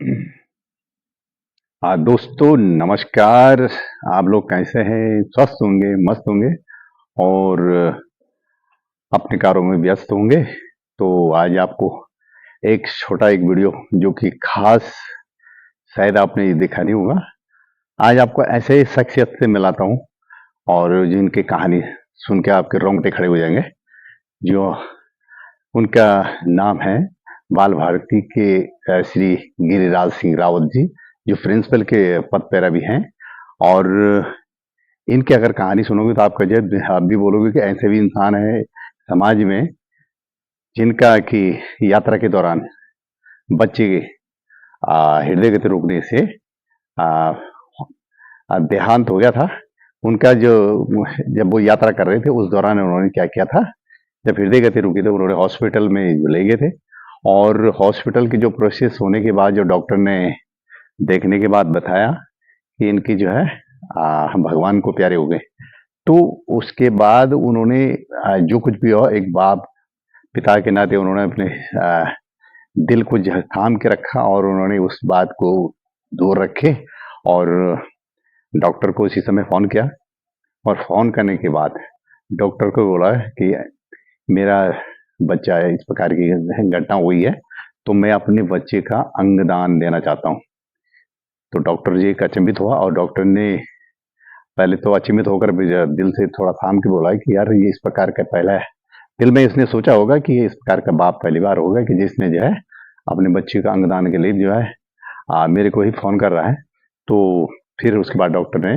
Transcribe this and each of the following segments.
हाँ दोस्तों, नमस्कार। आप लोग कैसे हैं? स्वस्थ होंगे, मस्त होंगे और अपने कार्यों में व्यस्त होंगे। तो आज आपको एक छोटा एक वीडियो जो कि खास शायद आपने ये देखा नहीं होगा। आज आपको ऐसे ही शख्सियत से मिलाता हूँ और जिनकी कहानी सुन के आपके रोंगटे खड़े हो जाएंगे। जो उनका नाम है बाल भारती के श्री गिरिराज सिंह रावत जी, जो प्रिंसिपल के पद पर अभी हैं। और इनकी अगर कहानी सुनोगे तो आप भी बोलोगे कि ऐसे भी इंसान है समाज में जिनका कि यात्रा के दौरान बच्चे हृदय गति रुकने से आ, देहांत हो गया था उनका। जो जब वो यात्रा कर रहे थे उस दौरान उन्होंने क्या किया था, जब हृदय गति रुकी तो उन्होंने हॉस्पिटल में ले गए थे। और हॉस्पिटल की जो प्रोसेस होने के बाद जो डॉक्टर ने देखने के बाद बताया कि इनकी जो है हम भगवान को प्यारे हो गए। तो उसके बाद उन्होंने जो कुछ भी हो, एक बाप पिता के नाते उन्होंने अपने दिल को थाम के रखा और उन्होंने उस बात को दूर रखे और डॉक्टर को उसी समय फ़ोन किया। और फ़ोन करने के बाद डॉक्टर को बोला कि मेरा बच्चा है, इस प्रकार की घटना हुई है, तो मैं अपने बच्चे का अंगदान देना चाहता हूँ। तो डॉक्टर जी का अचंभित हुआ और डॉक्टर ने पहले तो अचंभित होकर भी दिल से थोड़ा थाम के बोला कि यार ये इस प्रकार का पहला है। दिल में इसने सोचा होगा कि ये इस प्रकार का बाप पहली बार होगा कि जिसने जो है अपने बच्चे का अंगदान के लिए जो है मेरे को ही फ़ोन कर रहा है। तो फिर उसके बाद डॉक्टर ने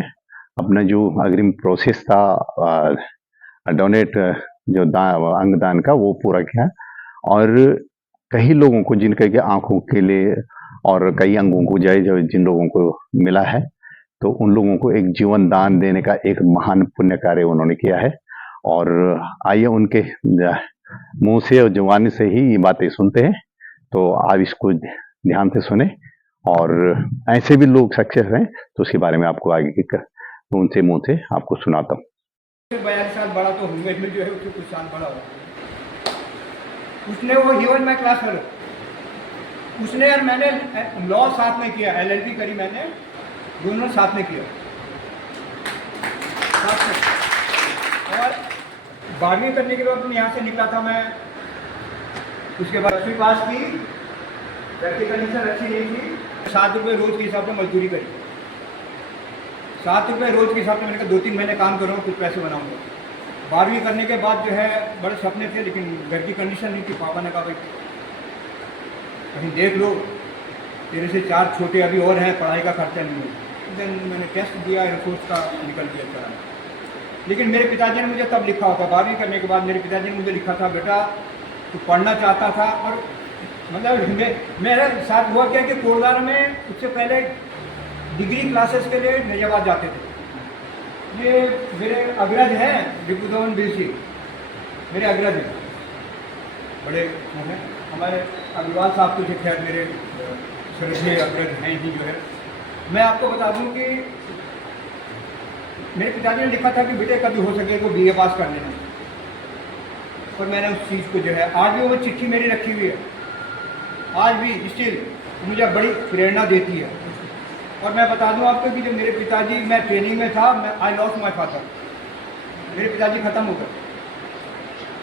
अपना जो अग्रिम प्रोसेस था डोनेट जो अंगदान का वो पूरा किया। और कई लोगों को जिनके के आंखों के लिए और कई अंगों को जो जिन लोगों को मिला है, तो उन लोगों को एक जीवन दान देने का एक महान पुण्य कार्य उन्होंने किया है। और आइए उनके मुंह से और जुबानी से ही ये बातें सुनते हैं। तो आप इसको ध्यान से सुने और ऐसे भी लोग सक्सेस हैं तो उसके बारे में आपको आगे उनसे मुंह से आपको सुनाता हूँ। 42 साल बड़ा तो हूँ मैं जो है उससे कुछ साल बड़ा हो। उसने वो ह्यूमन में क्लास फेलो, उसने और मैंने लॉ साथ में किया, LLB करी मैंने, दोनों साथ में किया साथ में। और 12वीं करने के बाद यहाँ से निकला था मैं। उसके बाद 10वीं पास की, घर की कंडीशन अच्छी नहीं थी। 7 रुपये रोज के हिसाब से मजदूरी करी। 7 रुपये रोज के हिसाब से मैंने कहा 2-3 महीने काम करूँगा, कुछ पैसे बनाऊंगा। 12वीं करने के बाद जो है बड़े सपने थे, लेकिन घर की कंडीशन नहीं थी। पापा ने कहा भाई कहीं देख लो, तेरे से 4 छोटे अभी और हैं, पढ़ाई का खर्चा नहीं है। देन मैंने टेस्ट दिया, एयरफोर्स का निकल गया चला। लेकिन मेरे पिताजी ने मुझे तब लिखा होता, 12वीं करने के बाद मेरे पिताजी ने मुझे लिखा था, बेटा तू पढ़ना चाहता था। और मतलब मेरे साथ हुआ क्या कि कोरदार में उससे पहले डिग्री क्लासेस के लिए नैजाबाद जाते थे। ये मेरे अग्रज हैं रिपुदमन वीर सिंह, मेरे अग्रज हैं, बड़े हैं हमारे अग्रवाल साहब। तो खैर मेरे श्रद्धेय अग्रज हैं ही जो है। मैं आपको बता दूं कि मेरे पिताजी ने लिखा था कि बेटे कभी हो सके तो BA पास कर लेना। और मैंने उस चीज़ को जो है, आज भी वो चिट्ठी मेरी रखी हुई है, आज भी स्टिल मुझे बड़ी प्रेरणा देती है। और मैं बता दूं आपको कि जब मेरे पिताजी, मैं ट्रेनिंग में था, मैं आई लॉस्ट माई फादर, मेरे पिताजी ख़त्म हो गए।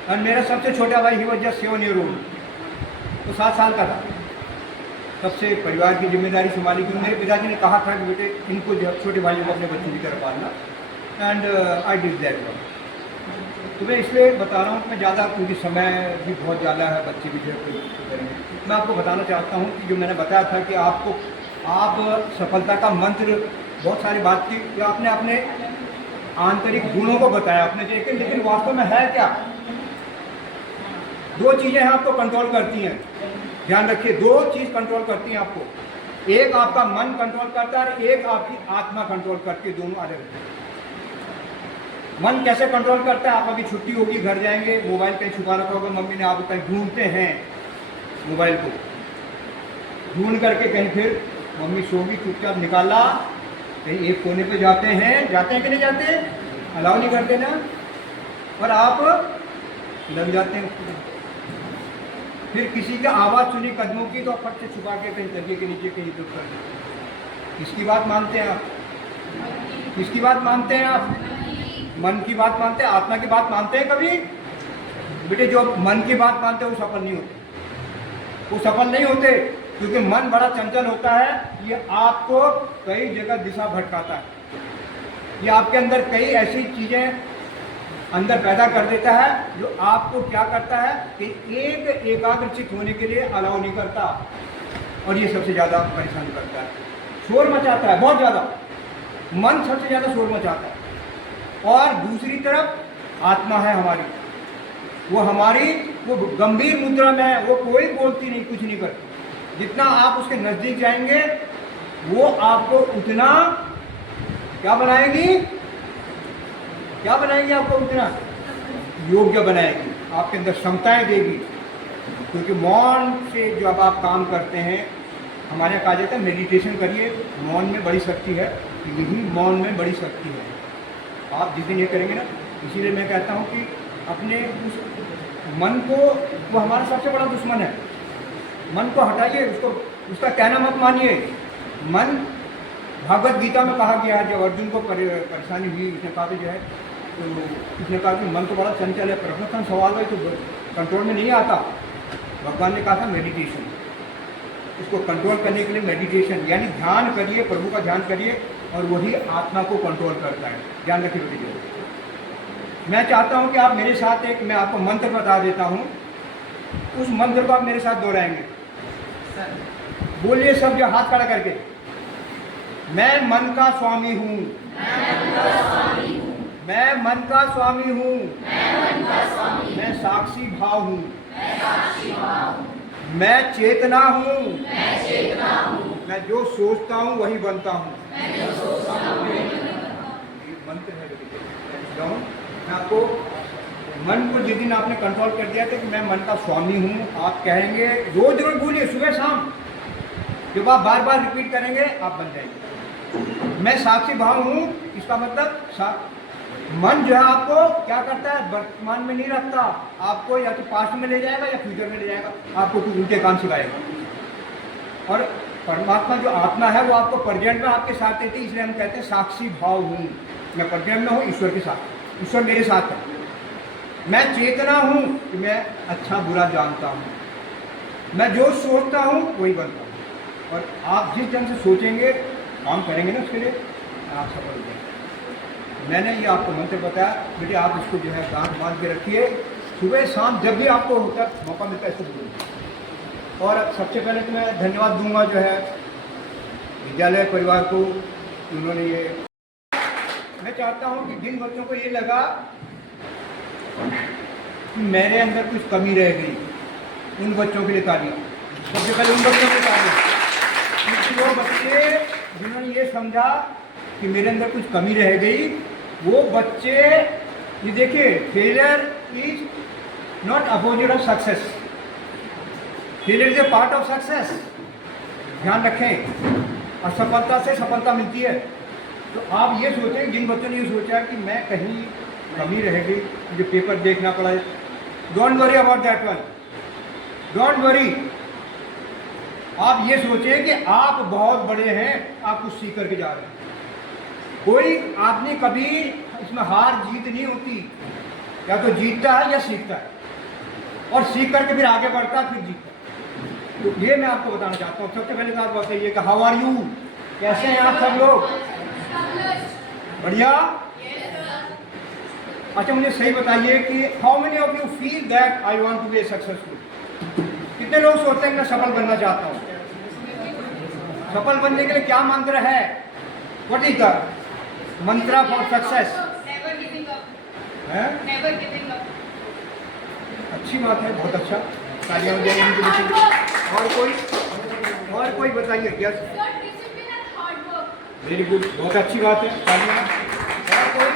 और मेरा सबसे छोटा भाई he was just 7 year old, तो 7 साल का था। सबसे परिवार की जिम्मेदारी संभाली, क्योंकि मेरे पिताजी ने कहा था कि बेटे इनको जो छोटे भाइयों को अपने बच्चों की तरह पालना। And I did that one. तो मैं इसलिए बता रहा हूँ कि मैं ज़्यादा, क्योंकि समय भी बहुत ज़्यादा है, बच्चे भी जो करेंगे। मैं आपको बताना चाहता हूँ कि जो मैंने बताया था कि आप सफलता का मंत्र बहुत सारी बात की, कि आपने अपने आंतरिक गुणों को बताया आपने देखे, लेकिन वास्तव में है क्या? 2 चीज़ें हैं आपको कंट्रोल करती हैं, ध्यान रखिए। 2 चीज़ कंट्रोल करती हैं आपको, एक आपका मन कंट्रोल करता है और एक आपकी आत्मा कंट्रोल करती है, दोनों अलग हैं। मन कैसे कंट्रोल करता है? आप अभी छुट्टी होगी, घर जाएंगे, मोबाइल कहीं छुपा रखा होगा, मम्मी ने आप कहीं ढूंढते हैं मोबाइल को, ढूंढ करके कहीं फिर मम्मी सोगी, चुपचाप निकाला, कहीं एक कोने पे जाते हैं कि नहीं जाते? अलाउ नहीं करते ना, और आप लग जाते हैं। फिर किसी का आवाज़ सुनी कदमों की तो फट से छुपा के कहीं तकिए के नीचे कहीं दुख कर देते। किसकी बात मानते हैं आप? किसकी बात मानते हैं आप? मन की बात मानते हैं? आत्मा की बात मानते हैं कभी? बेटे जो मन की बात मानते हैं वो सफल नहीं होते, वो सफल नहीं होते, क्योंकि मन बड़ा चंचल होता है। ये आपको कई जगह दिशा भटकाता है, ये आपके अंदर कई ऐसी चीज़ें अंदर पैदा कर देता है जो आपको क्या करता है कि एक एकाग्रचित होने के लिए अलाउ नहीं करता, और ये सबसे ज़्यादा परेशान करता है, शोर मचाता है बहुत ज़्यादा। मन सबसे ज़्यादा शोर मचाता है। और दूसरी तरफ आत्मा है हमारी, वो गंभीर मुद्रा में है, वो कोई बोलती नहीं, कुछ नहीं करती। जितना आप उसके नज़दीक जाएंगे वो आपको उतना क्या बनाएगी? क्या बनाएगी? आपको उतना योग्य बनाएगी, आपके अंदर क्षमताएं देगी। क्योंकि मौन से जब आप काम करते हैं, हमारे यहाँ कहा जाता है मेडिटेशन करिए, मौन में बड़ी शक्ति है। यही मौन में बड़ी शक्ति है। आप जिस दिन ये करेंगे ना, इसीलिए मैं कहता हूँ कि अपने उस मन को, वो हमारा सबसे बड़ा दुश्मन है, मन को हटाइए, उसका कहना मत मानिए। मन, भागवत गीता में कहा गया है, जब अर्जुन को परेशानी हुई, उसने कहा जो है, तो उसने कहा कि मन तो बड़ा चंचल है, प्रश्न सवाल है तो कंट्रोल में नहीं आता। भगवान ने कहा था मेडिटेशन, इसको कंट्रोल करने के लिए मेडिटेशन यानी ध्यान करिए, प्रभु का ध्यान करिए, और वही आत्मा को कंट्रोल करता है। ध्यान रखिए बेटे। मैं चाहता हूं कि आप मेरे साथ मैं आपको मंत्र बता देता हूं, उस मंत्र को आप मेरे साथ दोहराएंगे। बोलिए सब जो हाथ खड़ा करके, मैं मन का स्वामी हूँ, मैं मन का स्वामी हूँ, मैं साक्षी भाव हूँ, मैं चेतना हूँ, मैं जो सोचता हूँ वही बनता हूँ। मंत्र है मैं आपको, मन को जिस दिन आपने कंट्रोल कर दिया था कि मैं मन का स्वामी हूँ, आप कहेंगे, रोज रोज बोलिए, सुबह शाम, जब आप बार बार रिपीट करेंगे आप बन जाएंगे। मैं साक्षी भाव हूँ, इसका मतलब मन जो है आपको क्या करता है, वर्तमान में नहीं रखता, आपको या तो पास्ट में ले जाएगा या फ्यूचर में ले जाएगा, आपको कुछ उल्टे काम सिखाएगा। और परमात्मा जो आत्मा है वो आपको प्रेजेंट में आपके साथ रहती है, इसलिए हम कहते हैं साक्षी भाव हूँ, मैं प्रेजेंट में हूँ ईश्वर के साथ, ईश्वर मेरे साथ है। मैं चेतना हूँ कि मैं अच्छा बुरा जानता हूँ, मैं जो सोचता हूँ वही बनता हूँ। और आप जिस ढंग से सोचेंगे, काम करेंगे ना, उसके लिए आप सफल हो जाएंगे। मैंने ये आपको मंत्र बताया बेटे, आप इसको जो है गांठ बांध के रखिए, सुबह शाम जब भी आपको होता मौका मिलता है इसको बोलिए। और सबसे पहले तो मैं धन्यवाद दूंगा जो है विद्यालय परिवार को, उन्होंने ये, मैं चाहता हूँ कि जिन बच्चों को ये लगा कि मेरे अंदर कुछ कमी रह गई, उन बच्चों के लिए तालियां। सबसे पहले उन बच्चों के लिए तालियां, क्योंकि वो बच्चे जिन्होंने ये समझा कि मेरे अंदर कुछ कमी रह गई, वो बच्चे, ये देखिए, failure is not opposite of success, failure is a part of success. ध्यान रखें, और सफलता से सफलता मिलती है। तो आप ये सोचें, जिन बच्चों ने ये सोचा कि मैं कहीं कमी रह गई, मुझे पेपर देखना पड़ा, don't worry about that one, don't worry. आप ये सोचें कि आप बहुत बड़े हैं, आप कुछ सीख करके जा रहे हैं। कोई आदमी कभी इसमें हार जीत नहीं होती, या तो जीतता है या सीखता है, और सीख करके फिर आगे बढ़ता है, फिर जीतता है। तो ये मैं आपको बताना चाहता हूँ। सबसे पहले तो आप बताइए कि हाउ आर यू, कैसे हैं आप सब लोग? बढ़िया। अच्छा मुझे सही बताइए कि how many of you feel that I want to be successful? कितने लोग सोचते हैं मैं सफल बनना चाहता हूँ? सफल बनने के लिए क्या मंत्र है? व्हाट इज द मंत्र for success? Never giving up. अच्छी बात है, बहुत अच्छा, तालियां हो जाएंगी। और कोई बताइए। यस, वेरी गुड, बहुत अच्छी बात है, तालियां। और कोई?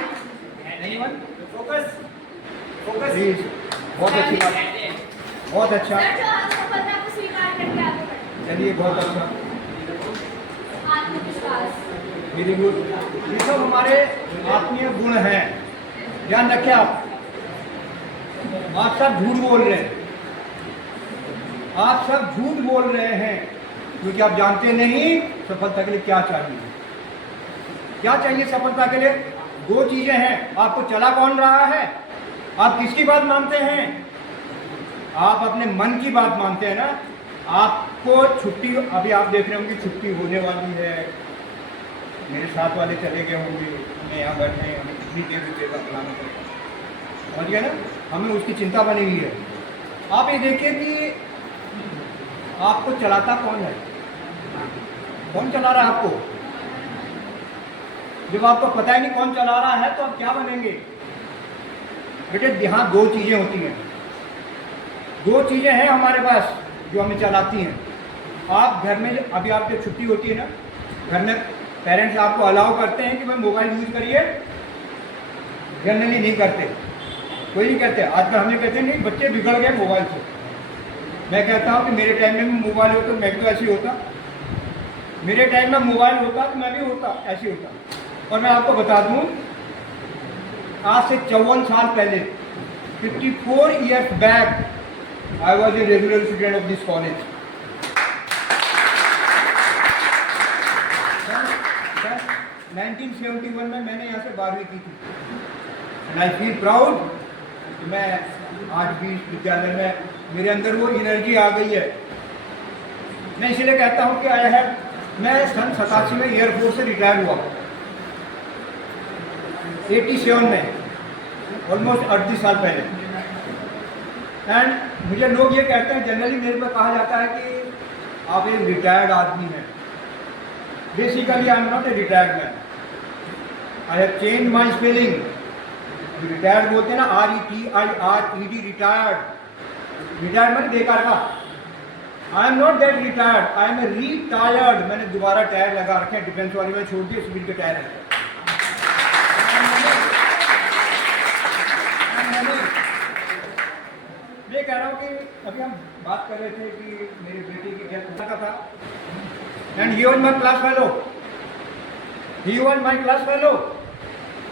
एनीवन? फोकस, फोकस, प्लीज, बहुत अच्छी बात है, बहुत अच्छा, चलिए, बहुत अच्छा, वेरी गुड। ये सब हमारे आत्मीय गुण हैं, ध्यान रखें। आप सब झूठ बोल रहे हैं, आप सब झूठ बोल रहे हैं, क्योंकि आप जानते नहीं सफलता के लिए क्या चाहिए। क्या चाहिए सफलता के लिए? दो चीजें हैं। आपको चला कौन रहा है? आप किसकी बात मानते हैं? आप अपने मन की बात मानते हैं ना। आपको छुट्टी, अभी आप देख रहे होंगे छुट्टी होने वाली है, मेरे साथ वाले चले गए होंगे, हमें यहाँ बैठे हैं, हमें कितनी देर रुकेगा फलाना पड़ेगा, समझ गए ना, हमें उसकी चिंता बनी हुई है। आप ये देखिए कि आपको चलाता कौन है, कौन चला रहा है आपको? जब आपको पता ही नहीं कौन चला रहा है तो आप क्या बनेंगे? बेटे यहाँ दो चीजें होती हैं, दो चीजें हैं हमारे पास जो हमें चलाती हैं। आप घर में, अभी आप जब छुट्टी होती है ना, घर में पेरेंट्स आपको अलाउ करते हैं कि भाई मोबाइल यूज करिए, जनरली नहीं करते, कोई नहीं कहते। आजकल हमें कहते हैं नहीं, बच्चे बिगड़ गए मोबाइल से। मैं कहता हूँ कि मेरे टाइम में मोबाइल होता तो मैं भी तो ऐसे ही होता, मेरे टाइम में मोबाइल होता तो मैं भी होता ऐसे ही होता। और मैं आपको बता दूँ, आज से 54 साल पहले, 54 years back, I was a regular student of this college. 1971 में मैंने यहाँ से 12वीं की थी। And I feel proud कि मैं आज भी विद्यालय में, मेरे अंदर वो एनर्जी आ गई है। मैं इसीलिए कहता हूँ कि मैं सन 87 में एयरफोर्स से रिटायर हुआ, 87 में, ऑलमोस्ट 38 साल पहले। एंड मुझे लोग ये कहते हैं, जनरली मेरे पे कहा जाता है कि आप एक रिटायर्ड आदमी हैं। Basically I am not a retired man, I have change my spelling. Retired बोलते हैं ना, RETIRED, रिटायर्ड। रिटायर्ड मतलब बेकार का। I am not that retired, I am a retired. मैंने दोबारा टायर लगा रखे हैं, डिफेंस वाली में छोड़ दिए, सिविल के टायर है। मैं कह रहा हूँ कि अभी हम बात कर रहे थे कि मेरी बेटी की डेथ का था, and he was my class fellow, he was my class fellow.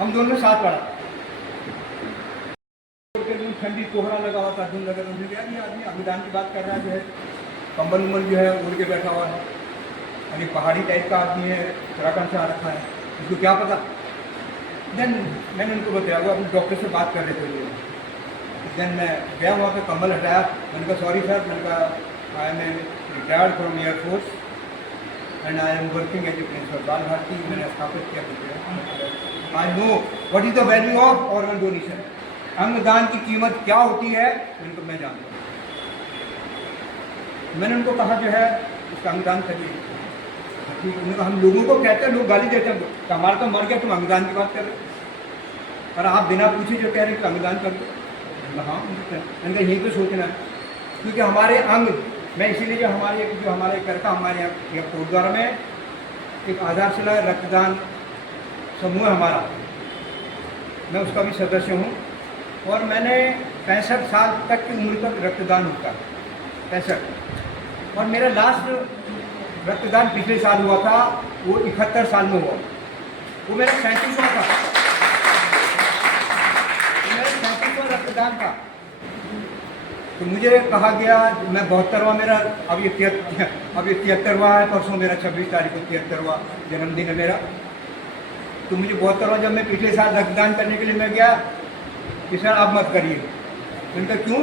हम दोनों साथ पढ़ा, ठंडी कोहरा लगा हुआ था, धुंध लगा, मुझे क्या, ये आदमी अभिदान की बात कर रहा है, जो है कंबल उम्बल जो है उड़ के बैठा हुआ है, यानी पहाड़ी टाइप का आदमी है, उत्तराखंड से आ रखा है, उसको क्या पता। देन मैंने उनको बताया, वो अपने डॉक्टर से बात कर रहे थे। देन मैं गया वहाँ पे, कंबल हटाया, मैंने कहा सॉरी सर, मैंने कहा I am retired from air force and I am working as a principal. Bal Bharati मैंने स्थापित किया। I know what is the value of organ donation. अंगदान की कीमत क्या होती है उनको मैं जानता हूँ। मैंने उनको कहा जो है इसका अंगदान करिए। ठीक, उन्होंने कहा हम लोगों को कहते हैं, लोग गाली देते हैं तो हमारा तो मर गया, तुम अंगदान की बात कर रहे हो, पर आप बिना पूछे जो कह रहे हैं कि अंगदान कर दो। हाँ, मैंने कहा यही तो सोचना है, क्योंकि हमारे अंग, मैं इसीलिए जो हमारे करता, हमारे यहाँ गुरुद्वारा में एक आधारशिला रक्तदान समूह हमारा, मैं उसका भी सदस्य हूँ, और मैंने 65 साल तक की उम्र तक रक्तदान होता है, 65। और मेरा लास्ट रक्तदान पिछले साल हुआ था, वो 71 साल में हुआ, वो मेरा 37वां था, मेरा 37वां रक्तदान था। तो मुझे कहा गया, मैं 72वां मेरा, अब ये 73वां है, परसों मेरा 26 तारीख को 73वां जन्मदिन है मेरा। तो मुझे 72वां, जब मैं पिछले साल रक्तदान करने के लिए मैं गया कि सर आप मत करिए। मैंने कहा क्यों?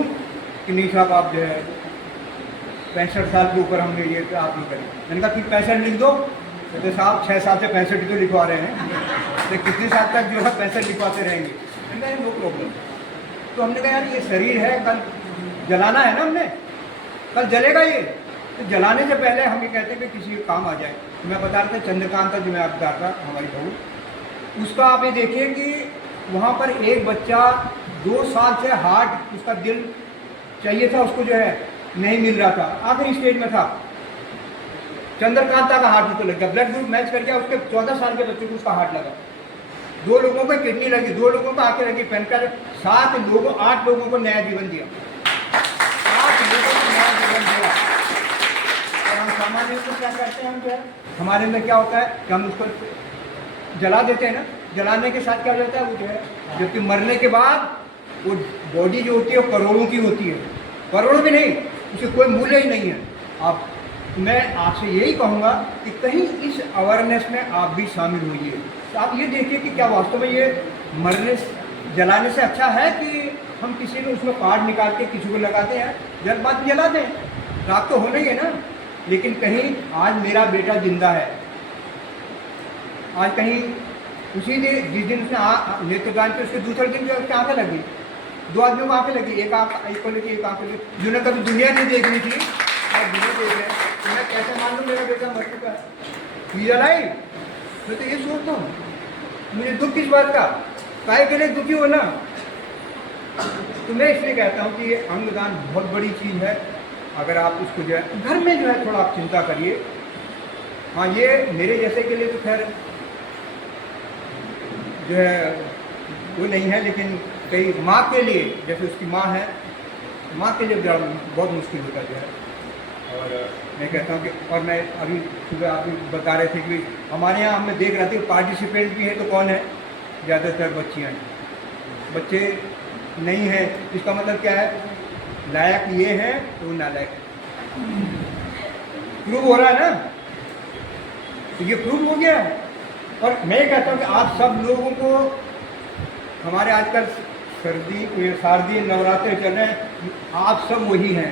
कि नहीं साहब आप जो है 65 साल के ऊपर हमने ये आप नहीं करें। मैंने कहा कि 65 लिख दो। तो साहब 6 साल से 65 तो लिखवा रहे हैं, तो कितने साल तक जो है 65 लिखवाते रहेंगे? मैंने कहा नो प्रॉब्लम। तो हमने कहा यार ये शरीर है, कल जलाना है ना, हमने कल जलेगा ये, तो जलाने से पहले हम ये कहते हैं कि किसी काम आ जाए। तो मैं बता रहा था चंद्रकांत का, जो मैं आपको बता रहा था, हमारी बहू, उसका आप ये देखिए कि वहाँ पर एक बच्चा 2 साल से हार्ट, उसका दिल चाहिए था, उसको जो है नहीं मिल रहा था, आखिरी स्टेज में था। चंद्रकांता का हार्ट उसको लग गया, ब्लड ग्रुप मैच कर गया, उसके 14 साल के बच्चे को उसका हार्ट लगा। 2 लोगों को किडनी लगी, 2 लोगों को आंखें लगी, पेनकार्ड, 8 लोगों को नया जीवन दिया, 8 लोगों को नया जीवन दिया। और हम सामान्य को क्या करते हैं, हम जो है हमारे में क्या होता है कि हम उसको जला देते हैं ना, जलाने के साथ क्या हो जाता है, वो जो है जबकि मरने के बाद वो बॉडी जो होती है वो करोड़ों की होती है, करोड़ों भी नहीं, उसे कोई मूल्य ही नहीं है। आप मैं आपसे यही कहूँगा कि कहीं इस अवेयरनेस में आप भी शामिल होइए। तो आप ये देखिए कि क्या वास्तव में ये मरने जलाने से अच्छा है कि हम किसी ने उसमें कार्ड निकाल के किसी को लगाते हैं, जल बात जला दें, रात तो होना ही है ना। लेकिन कहीं आज मेरा बेटा जिंदा है, आज कहीं उसी ने जिस दिन उसने नेत्रदान किया उसके दूसरे दिन जो उसकी आँखें लगी, 2 आदमियों को आँखें लगी, एक आँख को लगी, एक आँख को लगी, जिन्होंने कभी दुनिया नहीं देखनी थी आज दुनिया देख रहे हैं। तो मैं कैसे मान लूँ मेरा बेटा मर चुका है? जलाई मैं तो ये सोचता हूँ, मुझे दुख किस बात का, काहे के लिए दुखी हो ना। तो मैं इसलिए कहता हूँ कि ये अंगदान बहुत बड़ी चीज़ है। अगर आप उसको जो है घर में जो है थोड़ा आप चिंता करिए। हाँ, ये मेरे जैसे के लिए तो खैर जो है वो नहीं है, लेकिन कई माँ के लिए, जैसे उसकी माँ है, माँ के लिए बहुत मुश्किल होता जो है। और मैं कहता हूँ कि और मैं अभी सुबह आप भी बता रहे थे कि हमारे यहाँ हमें देख रहे थे पार्टिसिपेंट भी है तो कौन है, ज़्यादातर बच्चियाँ हैं, बच्चे नहीं हैं। इसका मतलब क्या है, लायक ये हैं तो नालायक प्रूव हो रहा है ना, तो ये प्रूव हो गया है। और मैं कहता हूँ कि आप सब लोगों को, हमारे आजकल शारदीय नवरात्रे चल रहे हैं, आप सब वही हैं,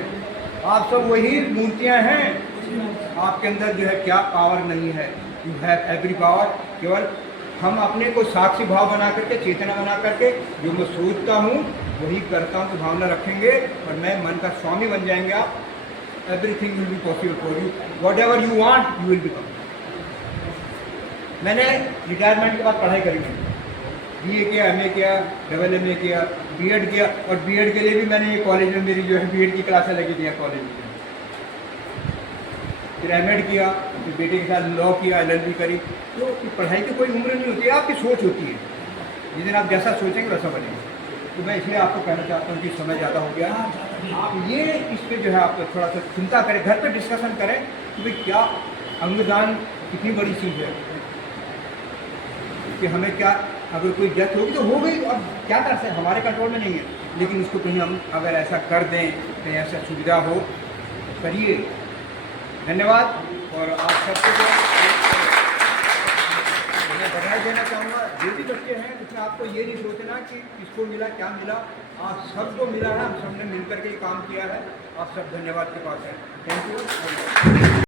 आप सब वही मूर्तियाँ हैं। आपके अंदर जो है क्या पावर नहीं है, यू हैव एवरी पावर। केवल हम अपने को साक्षी भाव बना करके, चेतना बना करके जो मैं सोचता हूँ वही करता हूँ, तो भावना रखेंगे और मैं मन का स्वामी बन जाएंगे आप। Everything will be possible for you, what ever you want you will become. मैंने रिटायरमेंट के बाद पढ़ाई करी है, BA किया, MA किया, MA किया, B.Ed किया, और B.Ed के लिए भी मैंने ये कॉलेज में मेरी जो है B.Ed की क्लासें लगी थी कॉलेज में। फिर M.Ed किया, फिर बेटे के साथ लॉ किया, LLB करी। तो पढ़ाई की कोई उम्र नहीं होती है, आपकी सोच होती है। जिस दिन आप जैसा सोचेंगे वैसा बनेंगे। तो मैं इसलिए आपको कहना चाहता हूँ कि समय ज़्यादा हो गया, आप ये इस पर जो है आप थोड़ा सा चिंता करें, घर पे डिस्कशन करें कि भाई क्या अंगदान कितनी बड़ी चीज़ है, कि हमें क्या, अगर कोई डेथ होगी तो हो गई, अब क्या कर सकते हैं, हमारे कंट्रोल में नहीं है। लेकिन उसको कहीं हम अगर ऐसा कर दें, कहीं ऐसा सुविधा हो, करिए। धन्यवाद। और आप सबको मैं बधाई देना चाहूँगा। जो भी बच्चे हैं उसमें आपको ये नहीं सोचना कि किसको मिला क्या मिला, आप सबको मिला है, हम सबने मिलकर के काम किया है। आप सब धन्यवाद के पास हैं। Thank you.